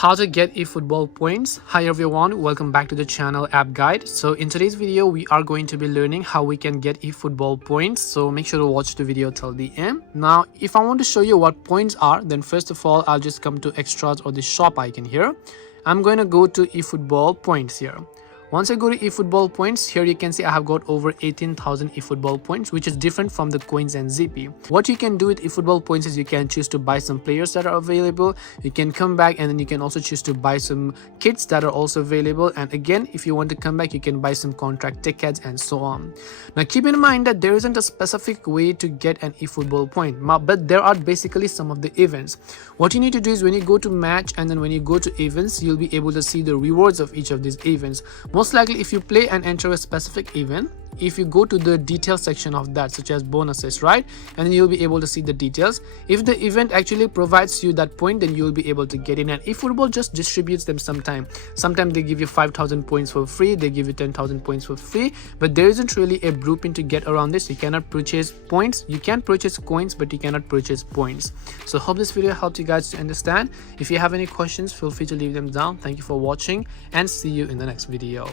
How to get eFootball points. Hi everyone, welcome back to the channel App Guide. So in today's video we are going to be learning how we can get eFootball points, so make sure to watch the video till the end. Now if I want to show you what points are, then first of all I'll just come to extras or the shop icon here. I'm going to go to eFootball points here. Once I go to eFootball points, here you can see I have got over 18,000 eFootball points, which is different from the coins and ZP. What you can do with eFootball points is you can choose to buy some players that are available. You can come back and then you can also choose to buy some kits that are also available. And again, if you want to come back, you can buy some contract tickets and so on. Now keep in mind that there isn't a specific way to get an eFootball point, but there are basically some of the events. What you need to do is when you go to match and then when you go to events, you'll be able to see the rewards of each of these events. Most likely if you play and enter a specific event, if you go to the details section of that, such as bonuses, right, and then you'll be able to see the details. If the event actually provides you that point, then you'll be able to get in. And eFootball just distributes them sometimes they give you 5,000 points for free, they give you 10,000 points for free, but there isn't really a blueprint to get around this. You cannot purchase points, you can purchase coins, but you cannot purchase points. So hope this video helped you guys to understand. If you have any questions, feel free to leave them down. Thank you for watching and see you in the next video.